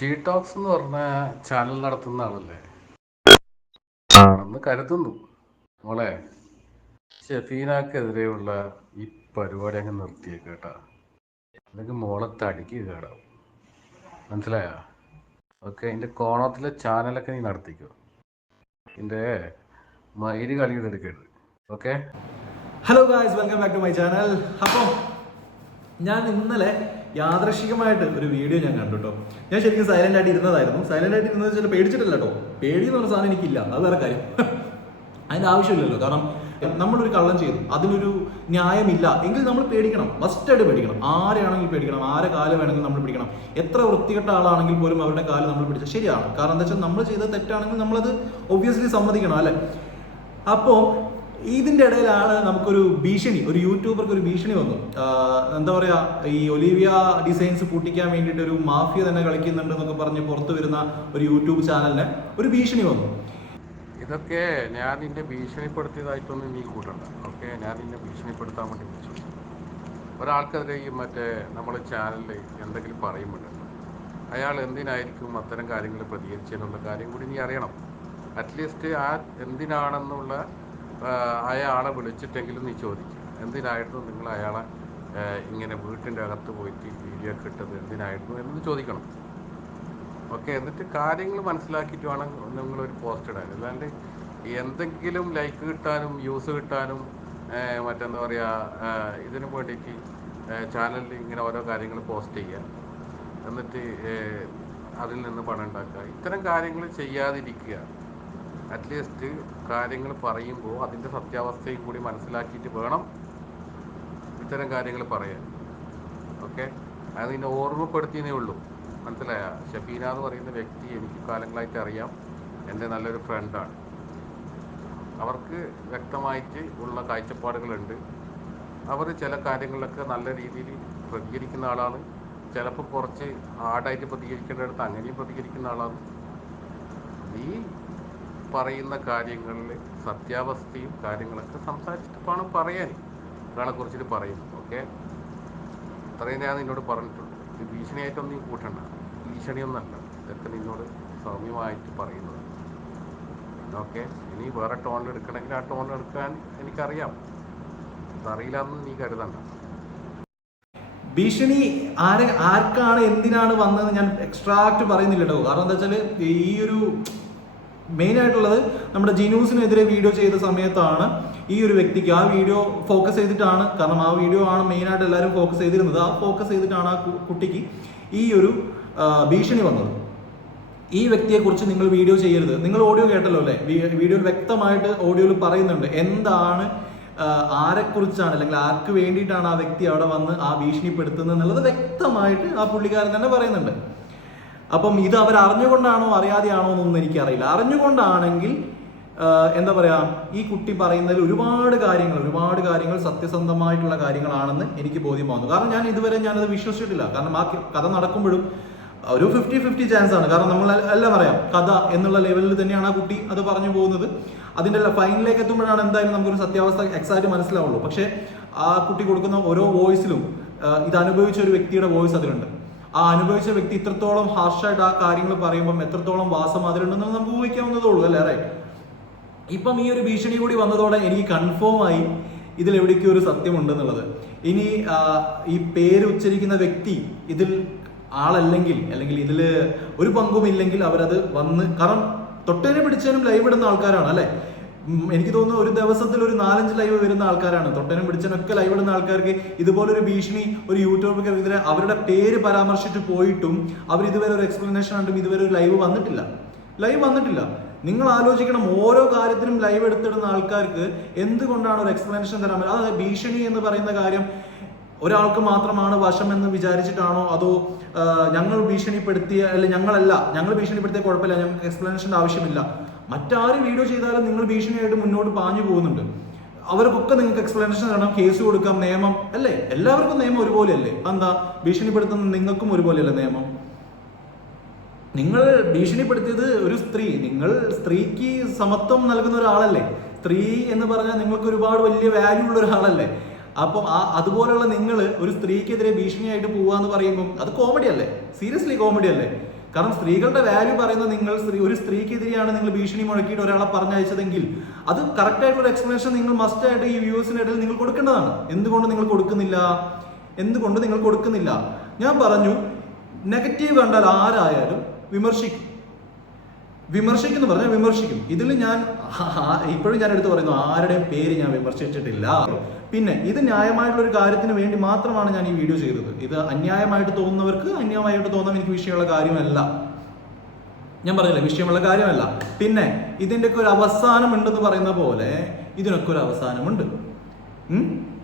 She talks എന്ന് പറഞ്ഞ channel നടത്തുന്ന ആളല്ലേ? ആണെന്ന് കരുതുന്നു. മോളെ ഷെഫീനാക്കെതിരെയുള്ള ഈ പരിപാടി അങ്ങ് നിർത്തിയേക്കേട്ടാ അല്ലെങ്കിൽ മോളെ തടിക്ക് കേടാവും. മനസ്സിലായോ? ഓക്കെ എന്റെ കോണത്തിലെ ചാനലൊക്കെ നീ നടത്തിക്കോ. എന്റെ മയിൽ കളിയുടെ എടുക്കരുത് okay hello guys welcome back to my channel അപ്പോൾ ഞാൻ ഇന്നലെ യാദൃശികമായിട്ട് ഒരു വീഡിയോ ഞാൻ കണ്ടു കേട്ടോ ഞാൻ ശരിക്കും സൈലന്റ് ആയിട്ട് ഇരുന്നതായിരുന്നു. സൈലന്റ് ആയിട്ട് ഇരുന്നത് വെച്ചാൽ പേടിച്ചിട്ടില്ല കേട്ടോ പേടി എന്ന് പറഞ്ഞ സാധനം എനിക്കില്ല. അത് വേറെ കാര്യം. അതിന്റെ ആവശ്യമില്ലല്ലോ. കാരണം നമ്മളൊരു കള്ളം ചെയ്തു. അതിനൊരു ന്യായമില്ല. എങ്കിൽ നമ്മൾ പേടിക്കണം. മസ്റ്റായിട്ട് പേടിക്കണം. ആരെയാണെങ്കിൽ പേടിക്കണം. ആരെ കാൽ വേണമെങ്കിൽ നമ്മൾ പിടിക്കണം. എത്ര വൃത്തികെട്ട ആളാണെങ്കിൽ പോലും അവരുടെ കാൽ നമ്മൾ പിടിച്ചാൽ ശരിയാണ്. കാരണം എന്താ വെച്ചാൽ നമ്മൾ ചെയ്ത തെറ്റാണെങ്കിൽ നമ്മളത് ഒബ്വിയസ്ലി സമ്മതിക്കണം അല്ലേ? അപ്പോൾ ഇതിന്റെ ഇടയിലാണ് നമുക്കൊരു ഭീഷണി ഒരു യൂട്യൂബർക്ക് ഒരു ഭീഷണി വന്നു. എന്താ പറയാ ഈ ഒലിവിയ ഡിസൈൻസ് പൂട്ടിക്കാൻ വേണ്ടിയിട്ട് ഒരു മാഫിയ തന്നെ കളിക്കുന്നുണ്ട് എന്നൊക്കെ പറഞ്ഞ് പുറത്തു വരുന്ന ഒരു യൂട്യൂബ് ചാനലിന് ഒരു ഭീഷണി വന്നു. ഇതൊക്കെ ഞാൻ നിന്നെ ഭീഷണിപ്പെടുത്തിയതായിട്ടൊന്നും നീ കൂട്ടണ്ട. ഓക്കെ? ഞാൻ നിന്നെ ഭീഷണിപ്പെടുത്താൻ വേണ്ടി വിളിച്ചു. ഒരാൾക്കെതിരെ ഈ മറ്റേ നമ്മുടെ ചാനലിൽ എന്തെങ്കിലും പറയുമ്പോൾ അയാൾ എന്തിനായിരിക്കും അത്തരം കാര്യങ്ങൾ പ്രതികരിച്ചെന്നുള്ള കാര്യം കൂടി നീ അറിയണം. അറ്റ്ലീസ്റ്റ് ആ എന്തിനാണെന്നുള്ള അയാളെ വിളിച്ചിട്ടെങ്കിലും നീ ചോദിക്കും. എന്തിനായിരുന്നു നിങ്ങൾ അയാളെ ഇങ്ങനെ വീട്ടിന്റെ അകത്ത് പോയിട്ട് വീഡിയോ ഒക്കെ ഇട്ടത്? എന്തിനായിരുന്നു എന്ന് ചോദിക്കണം. ഓക്കെ എന്നിട്ട് കാര്യങ്ങൾ മനസ്സിലാക്കിയിട്ട് വേണം നിങ്ങളൊരു പോസ്റ്റ് ഇടാൻ. അല്ലാണ്ട് എന്തെങ്കിലും ലൈക്ക് കിട്ടാനും വ്യൂസ് കിട്ടാനും മറ്റെന്താ പറയുക ഇതിനു വേണ്ടിയിട്ട് ചാനലിൽ ഇങ്ങനെ ഓരോ കാര്യങ്ങൾ പോസ്റ്റ് ചെയ്യുക. എന്നിട്ട് അതിൽ നിന്ന് പണം ഉണ്ടാക്കുക. ഇത്തരം കാര്യങ്ങൾ ചെയ്യാതിരിക്കുക. അറ്റ്ലീസ്റ്റ് കാര്യങ്ങൾ പറയുമ്പോൾ അതിന്റെ സത്യാവസ്ഥയും കൂടി മനസ്സിലാക്കിയിട്ട് വേണം ഇത്തരം കാര്യങ്ങൾ പറയാൻ. ഓക്കെ അത് നിന്നെ ഓർമ്മപ്പെടുത്തിയതേ ഉള്ളൂ. മനസ്സിലായ? ഷഫീന എന്ന് പറയുന്ന വ്യക്തി എനിക്ക് കാലങ്ങളായിട്ട് അറിയാം. എന്റെ നല്ലൊരു ഫ്രണ്ടാണ് അവർക്ക് വ്യക്തമായിട്ട് ഉള്ള കാഴ്ചപ്പാടുകളുണ്ട്. അവർ ചില കാര്യങ്ങളിലൊക്കെ നല്ല രീതിയിൽ പ്രതികരിക്കുന്ന ആളാണ്. ചിലപ്പോൾ കുറച്ച് ഹാർഡായിട്ട് പ്രതികരിക്കേണ്ടടുത്ത് അങ്ങനെയും പ്രതികരിക്കുന്ന ആളാണ്. നീ പറയുന്ന കാര്യങ്ങളിൽ സത്യാവസ്ഥയും കാര്യങ്ങളൊക്കെ സംസാരിച്ചിട്ട് വേണം പറയാൻ. ഒരാളെ കുറിച്ചിട്ട് പറയുന്നു ഓക്കെ? അത്രയും ഞാൻ നിന്നോട് പറഞ്ഞിട്ടുള്ളൂ ഇത് ഭീഷണിയായിട്ടൊന്നും നീ കൂട്ടണ്ട. ഭീഷണിയൊന്നല്ല. ഇതൊക്കെ നിന്നോട് സൗമ്യമായിട്ട് പറയുന്നത്. ഓക്കെ? ഇനി വേറെ ടോണിൽ എടുക്കണമെങ്കിൽ ആ ടോൺ എടുക്കാൻ എനിക്കറിയാം. അതറിയില്ല എന്ന് നീ കരുതണ്ട. ഭീഷണി ആരെ ആർക്കാണ് എന്തിനാണ് വന്നത് ഞാൻ എക്സ്ട്രാക്ട് പറയുന്നില്ല കേട്ടോ കാരണം എന്താ വെച്ചാൽ ഈ ഒരു മെയിൻ ആയിട്ടുള്ളത് നമ്മുടെ ജിനൂസിനെതിരെ വീഡിയോ ചെയ്ത സമയത്താണ് ഈ ഒരു വ്യക്തിക്ക് ആ വീഡിയോ ഫോക്കസ് ചെയ്തിട്ടാണ്. കാരണം ആ വീഡിയോ ആണ് മെയിൻ ആയിട്ട് എല്ലാവരും ഫോക്കസ് ചെയ്തിരുന്നത്. ആ ഫോക്കസ് ചെയ്തിട്ടാണ് ആ കുട്ടിക്ക് ഈ ഒരു ഭീഷണി വന്നത്. ഈ വ്യക്തിയെക്കുറിച്ച് നിങ്ങൾ വീഡിയോ ചെയ്യരുത്. നിങ്ങൾ ഓഡിയോ കേട്ടല്ലോ അല്ലേ? വീഡിയോയിൽ വ്യക്തമായിട്ട് ഓഡിയോയിൽ പറയുന്നുണ്ട്. എന്താണ് ആരെക്കുറിച്ചാണ് അല്ലെങ്കിൽ ആർക്ക് വേണ്ടിയിട്ടാണ് ആ വ്യക്തി അവിടെ വന്ന് ആ ഭീഷണിപ്പെടുത്തുന്നത് എന്നുള്ളത് വ്യക്തമായിട്ട് ആ പുള്ളിക്കാരൻ തന്നെ പറയുന്നുണ്ട്. അപ്പം ഇത് അവർ അറിഞ്ഞുകൊണ്ടാണോ അറിയാതെയാണോ എന്നൊന്നും എനിക്കറിയില്ല. അറിഞ്ഞുകൊണ്ടാണെങ്കിൽ എന്താ പറയാ ഈ കുട്ടി പറയുന്നതിൽ ഒരുപാട് കാര്യങ്ങൾ ഒരുപാട് കാര്യങ്ങൾ സത്യസന്ധമായിട്ടുള്ള കാര്യങ്ങളാണെന്ന് എനിക്ക് ബോധ്യം ബോധ്യമാവുന്നു കാരണം ഞാൻ ഇതുവരെ ഞാനത് വിശ്വസിച്ചിട്ടില്ല. കാരണം ആ കഥ നടക്കുമ്പോഴും ഒരു ഫിഫ്റ്റി ഫിഫ്റ്റി ചാൻസ് ആണ്. കാരണം നമ്മൾ എല്ലാം പറയാം കഥ എന്നുള്ള ലെവലിൽ തന്നെയാണ് ആ കുട്ടി അത് പറഞ്ഞു പോകുന്നത്. അതിന്റെ ഫൈനലിലേക്ക് എത്തുമ്പോഴാണ് എന്തായാലും നമുക്കൊരു സത്യാവസ്ഥ എക്സാക്ട് മനസ്സിലാവുള്ളൂ. പക്ഷെ ആ കുട്ടി കൊടുക്കുന്ന ഓരോ വോയിസിലും ഇത് അനുഭവിച്ച ഒരു വ്യക്തിയുടെ വോയിസ് അതിലുണ്ട്. ആ അനുഭവിച്ച വ്യക്തി ഇത്രത്തോളം ഹാർഷായിട്ട് ആ കാര്യങ്ങൾ പറയുമ്പം എത്രത്തോളം വാസം അതിലുണ്ടെന്ന് നമുക്ക് ഊഹിക്കാവുന്നതേ ഉള്ളൂ അല്ലേ? റൈറ്റ് ഇപ്പം ഈ ഒരു ഭീഷണി കൂടി വന്നതോടെ എനിക്ക് കൺഫേം ആയി ഇതിൽ എവിടേക്കും ഒരു സത്യമുണ്ടെന്നുള്ളത്. ഇനി ഈ പേര് ഉച്ചരിക്കുന്ന വ്യക്തി ഇതിൽ ആളല്ലെങ്കിൽ അല്ലെങ്കിൽ ഇതിൽ ഒരു പങ്കുമില്ലെങ്കിൽ അവരത് വന്ന് കാരണം തൊട്ടേനെ പിടിച്ചതിനും ലൈവ് ഇടുന്ന ആൾക്കാരാണ് അല്ലെ? എനിക്ക് തോന്നുന്നു ഒരു ദിവസത്തിൽ ഒരു നാലഞ്ച് ലൈവ് വരുന്ന ആൾക്കാരാണ്. തൊട്ടനും പിടിച്ചനൊക്കെ ലൈവ് ഇടുന്ന ആൾക്കാർക്ക് ഇതുപോലൊരു ഭീഷണി ഒരു യൂട്യൂബർക്കെതിരെ അവരുടെ പേര് പരാമർശിച്ച് പോയിട്ടും അവർ ഇതുവരെ ഒരു എക്സ്പ്ലനേഷൻ ആയിട്ടും ഇതുവരെ ഒരു ലൈവ് വന്നിട്ടില്ല. ലൈവ് വന്നിട്ടില്ല. നിങ്ങൾ ആലോചിക്കണം ഓരോ കാര്യത്തിനും ലൈവ് എടുത്തിടുന്ന ആൾക്കാർക്ക് എന്തുകൊണ്ടാണ് ഒരു എക്സ്പ്ലനേഷൻ തരാൻ പറ്റുക? അതായത് ഭീഷണി എന്ന് പറയുന്ന കാര്യം ഒരാൾക്ക് മാത്രമാണ് വശം എന്ന് വിചാരിച്ചിട്ടാണോ? അതോ ഞങ്ങൾ ഭീഷണിപ്പെടുത്തിയ അല്ലെ ഞങ്ങളല്ല ഞങ്ങൾ ഭീഷണിപ്പെടുത്തിയ കുഴപ്പമില്ല ഞങ്ങൾക്ക് എക്സ്പ്ലനേഷന്റെ ആവശ്യമില്ല. മറ്റാര് വീഡിയോ ചെയ്താലും നിങ്ങൾ ഭീഷണിയായിട്ട് മുന്നോട്ട് പാഞ്ഞു പോകുന്നുണ്ട്. അവർക്കൊക്കെ നിങ്ങൾക്ക് എക്സ്പ്ലനേഷൻ തരണം കേസ് കൊടുക്കാം നിയമം അല്ലേ? എല്ലാവർക്കും നിയമം ഒരുപോലെയല്ലേ? എന്താ? ഭീഷണിപ്പെടുത്തുന്ന നിങ്ങൾക്കും ഒരുപോലെയല്ലേ നിയമം? നിങ്ങൾ ഭീഷണിപ്പെടുത്തിയത് ഒരു സ്ത്രീ. നിങ്ങൾ സ്ത്രീക്ക് സമത്വം നൽകുന്ന ഒരാളല്ലേ? സ്ത്രീ എന്ന് പറഞ്ഞാൽ നിങ്ങൾക്ക് ഒരുപാട് വലിയ വാല്യൂ ഉള്ള ഒരാളല്ലേ? അപ്പം ആ അതുപോലുള്ള നിങ്ങൾ ഒരു സ്ത്രീക്കെതിരെ ഭീഷണിയായിട്ട് പോവാന്ന് പറയുമ്പോൾ അത് കോമഡി അല്ലേ? സീരിയസ്ലി കോമഡി അല്ലേ? കാരണം സ്ത്രീകളുടെ വാല്യൂ പറയുന്നത് നിങ്ങൾ സ്ത്രീ ഒരു സ്ത്രീക്കെതിരെയാണ് നിങ്ങൾ ഭീഷണി മുഴക്കിയിട്ട് ഒരാളെ പറഞ്ഞയച്ചതെങ്കിൽ അത് കറക്റ്റായിട്ടുള്ള എക്സ്പ്ലനേഷൻ നിങ്ങൾ മസ്റ്റ് ആയിട്ട് ഈ വ്യൂവേഴ്സിന്റെ ഇടയിൽ നിങ്ങൾ കൊടുക്കേണ്ടതാണ്. എന്തുകൊണ്ട് നിങ്ങൾ കൊടുക്കുന്നില്ല? എന്തുകൊണ്ട് നിങ്ങൾ കൊടുക്കുന്നില്ല? ഞാൻ പറഞ്ഞു നെഗറ്റീവ് കണ്ടാൽ ആരായാലും വിമർശിക്കും. വിമർശിക്കും എന്ന് പറഞ്ഞാൽ വിമർശിക്കും. ഇതിൽ ഞാൻ ഇപ്പോഴും ഞാൻ എടുത്തു പറയുന്നു ആരുടെയും പേര് ഞാൻ വിമർശിച്ചിട്ടില്ല. പിന്നെ ഇത് ന്യായമായിട്ടുള്ള ഒരു കാര്യത്തിന് വേണ്ടി മാത്രമാണ് ഞാൻ ഈ വീഡിയോ ചെയ്തത്. ഇത് അന്യായമായിട്ട് തോന്നുന്നവർക്ക് അന്യായമായിട്ട് തോന്നാൻ എനിക്ക് വിഷയമുള്ള കാര്യമല്ല. ഞാൻ പറഞ്ഞില്ല വിഷയമുള്ള കാര്യമല്ല. പിന്നെ ഇതിന്റെയൊക്കെ ഒരു അവസാനം ഉണ്ടെന്ന് പറയുന്ന പോലെ ഇതിനൊക്കെ ഒരു അവസാനമുണ്ട്?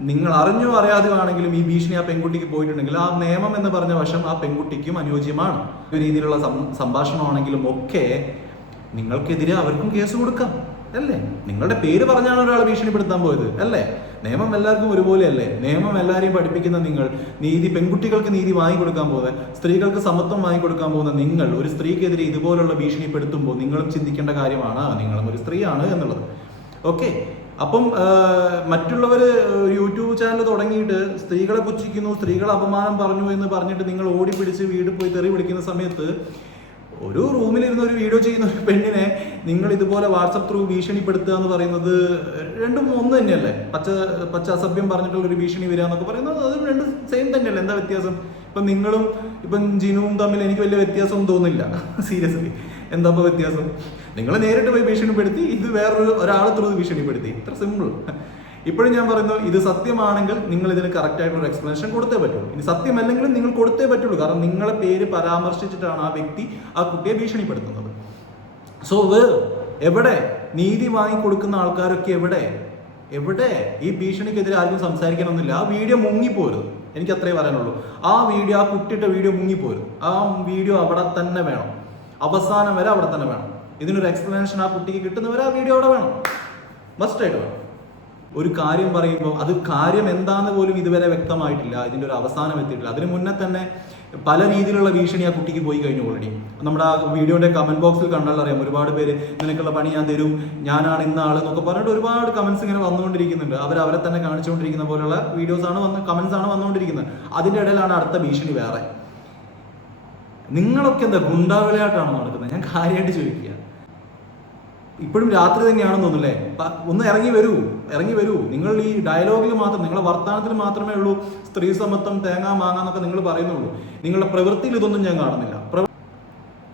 നിങ്ങൾ അറിഞ്ഞോ അറിയാതെ ആണെങ്കിലും ഈ ഭീഷണി ആ പെൺകുട്ടിക്ക് പോയിട്ടുണ്ടെങ്കിൽ ആ നിയമം എന്ന് പറഞ്ഞ വശം ആ പെൺകുട്ടിക്കും അനുയോജ്യമാണ്. ഒരു രീതിയിലുള്ള സംഭാഷണമാണെങ്കിലും ഒക്കെ നിങ്ങൾക്കെതിരെ അവർക്കും കേസ് കൊടുക്കാം അല്ലേ? നിങ്ങളുടെ പേര് പറഞ്ഞാണ് ഒരാൾ ഭീഷണിപ്പെടുത്താൻ പോയത് അല്ലേ? നിയമം എല്ലാവർക്കും ഒരുപോലെയല്ലേ? നിയമം എല്ലാവരെയും പഠിപ്പിക്കുന്ന നിങ്ങൾ നീതി പെൺകുട്ടികൾക്ക് നീതി വാങ്ങിക്കൊടുക്കാൻ പോകുന്നത് സ്ത്രീകൾക്ക് സമത്വം വാങ്ങിക്കൊടുക്കാൻ പോകുന്ന നിങ്ങൾ ഒരു സ്ത്രീക്കെതിരെ ഇതുപോലുള്ള ഭീഷണിപ്പെടുത്തുമ്പോൾ നിങ്ങളും ചിന്തിക്കേണ്ട കാര്യമാണ് നിങ്ങളും ഒരു സ്ത്രീയാണ് എന്നുള്ളത്. ഓക്കെ? അപ്പം മറ്റുള്ളവർ യൂട്യൂബ് ചാനൽ തുടങ്ങിയിട്ട് സ്ത്രീകളെ പുച്ഛിക്കുന്നു സ്ത്രീകളെ അപമാനം പറഞ്ഞു എന്ന് പറഞ്ഞിട്ട് നിങ്ങൾ ഓടി പിടിച്ച് വീട് പോയി തെറി വിളിക്കുന്ന സമയത്ത് ഒരു റൂമിലിരുന്ന് ഒരു വീഡിയോ ചെയ്യുന്ന ഒരു പെണ്ണിനെ നിങ്ങൾ ഇതുപോലെ വാട്സപ്പ് ത്രൂ ഭീഷണിപ്പെടുത്തുക എന്ന് പറയുന്നത് രണ്ടും ഒന്ന് തന്നെയല്ലേ? പച്ച പച്ച അസഭ്യം പറഞ്ഞിട്ടുള്ള ഒരു ഭീഷണി വരിക എന്നൊക്കെ പറയുന്നത് അത് രണ്ടും സെയിം തന്നെയല്ലേ? എന്താ വ്യത്യാസം? ഇപ്പം നിങ്ങളും ഇപ്പം ജിനുവും തമ്മിൽ എനിക്ക് വലിയ വ്യത്യാസമൊന്നും തോന്നില്ല സീരിയസ്ലി എന്താ ഇപ്പോൾ വ്യത്യാസം? നിങ്ങൾ നേരിട്ട് പോയി ഭീഷണിപ്പെടുത്തി ഇത് വേറൊരു ഒരാൾ ത്രൂ ഭീഷണിപ്പെടുത്തി. ഇത്ര സിമ്പിൾ ഇപ്പോഴും ഞാൻ പറയുന്നു ഇത് സത്യമാണെങ്കിൽ നിങ്ങൾ ഇതിന് കറക്റ്റ് ആയിട്ടുള്ള എക്സ്പ്ലനേഷൻ കൊടുത്തേ പറ്റുള്ളൂ ഇനി സത്യമല്ലെങ്കിലും നിങ്ങൾ കൊടുത്തേ പറ്റുള്ളൂ. കാരണം നിങ്ങളെ പേര് പരാമർശിച്ചിട്ടാണ് ആ വ്യക്തി ആ കുട്ടിയെ ഭീഷണിപ്പെടുത്തുന്നത്. സോ എവിടെ നീതി വാങ്ങിക്കൊടുക്കുന്ന ആൾക്കാരൊക്കെ എവിടെ? എവിടെ? ഈ ഭീഷണിക്കെതിരെ ആർക്കും സംസാരിക്കണമെന്നില്ല ആ വീഡിയോ മുങ്ങിപ്പോരുത്. എനിക്ക് അത്രേ പറയാനുള്ളൂ. ആ വീഡിയോ ആ കുട്ടിയുടെ വീഡിയോ മുങ്ങിപ്പോരുത്. ആ വീഡിയോ അവിടെ തന്നെ വേണം. അവസാനം വരെ അവിടെ തന്നെ വേണം. ഇതിനൊരു എക്സ്പ്ലനേഷൻ ആ കുട്ടിക്ക് കിട്ടുന്നവരെ ആ വീഡിയോ അവിടെ വേണം. മസ്റ്റായിട്ട് വേണം. ഒരു കാര്യം പറയുമ്പോൾ അത് കാര്യം എന്താന്ന് പോലും ഇതുവരെ വ്യക്തമായിട്ടില്ല. ഇതിന്റെ ഒരു അവസാനം എത്തിയിട്ടില്ല. അതിന് മുന്നേ തന്നെ പല രീതിയിലുള്ള ഭീഷണി ആ കുട്ടിക്ക് പോയി കഴിഞ്ഞു ഓൾറെഡി നമ്മുടെ ആ വീഡിയോന്റെ കമന്റ് ബോക്സിൽ കണ്ടാൽ അറിയാം ഒരുപാട് പേര് നിനക്കുള്ള പണി ഞാൻ തരും ഞാനാണ് ഇന്ന ആൾ എന്നൊക്കെ പറഞ്ഞിട്ട് ഒരുപാട് കമന്റ്സ് ഇങ്ങനെ വന്നുകൊണ്ടിരിക്കുന്നുണ്ട്. അവർ അവരെ തന്നെ കാണിച്ചുകൊണ്ടിരിക്കുന്ന പോലുള്ള വീഡിയോസ് ആണ് വന്ന് കമന്റ്സ് ആണ് വന്നുകൊണ്ടിരിക്കുന്നത്. അതിന്റെ ഇടയിലാണ് അടുത്ത ഭീഷണി വേറെ. നിങ്ങളൊക്കെ എന്താ ഗുണ്ടാവിളയായിട്ടാണോ നടക്കുന്നത്? ഞാൻ കാര്യമായിട്ട് ചോദിക്കുക. ഇപ്പോഴും രാത്രി തന്നെയാണെന്ന് തോന്നുന്നല്ലേ ഒന്ന് ഇറങ്ങി വരൂ ഇറങ്ങി വരൂ. നിങ്ങൾ ഈ ഡയലോഗിൽ മാത്രം നിങ്ങളുടെ വർത്തമാനത്തിൽ മാത്രമേ ഉള്ളൂ. സ്ത്രീ സമത്വം തേങ്ങ മാങ്ങ എന്നൊക്കെ നിങ്ങൾ പറയുന്നുള്ളൂ. നിങ്ങളുടെ പ്രവൃത്തിയിൽ ഇതൊന്നും ഞാൻ കാണുന്നില്ല.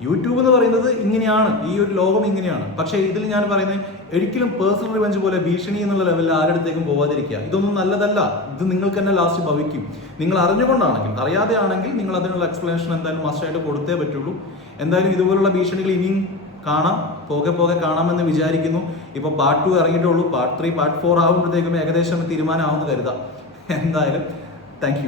യൂട്യൂബ് എന്ന് പറയുന്നത് ഇങ്ങനെയാണ്. ഈ ഒരു ലോകം ഇങ്ങനെയാണ്. പക്ഷേ ഇതിൽ ഞാൻ പറയുന്നത് ഒരിക്കലും പേഴ്സണൽ റിവെഞ്ച് പോലെ ഭീഷണി എന്നുള്ള ലെവലിൽ ആരുടെത്തേക്കും പോവാതിരിക്കുക. ഇതൊന്നും നല്ലതല്ല. ഇത് നിങ്ങൾക്ക് തന്നെ ലാസ്റ്റ് ഭവിക്കും. നിങ്ങൾ അറിഞ്ഞുകൊണ്ടാണെങ്കിൽ അറിയാതെയാണെങ്കിൽ നിങ്ങൾ അതിനുള്ള എക്സ്പ്ലനേഷൻ എന്തായാലും മസ്റ്റായിട്ട് കൊടുത്തേ പറ്റുള്ളൂ. എന്തായാലും ഇതുപോലുള്ള ഭീഷണികൾ ഇനിയും കാണാം പോകെ പോകെ കാണാമെന്ന് വിചാരിക്കുന്നു. ഇപ്പൊ പാർട്ട് ടു ഇറങ്ങിയിട്ടുള്ളൂ. പാർട്ട് ത്രീ പാർട്ട് ഫോർ ആകുമ്പോഴത്തേക്കും ഏകദേശം തീരുമാനമാവുമെന്ന് കരുതാം. എന്തായാലും താങ്ക്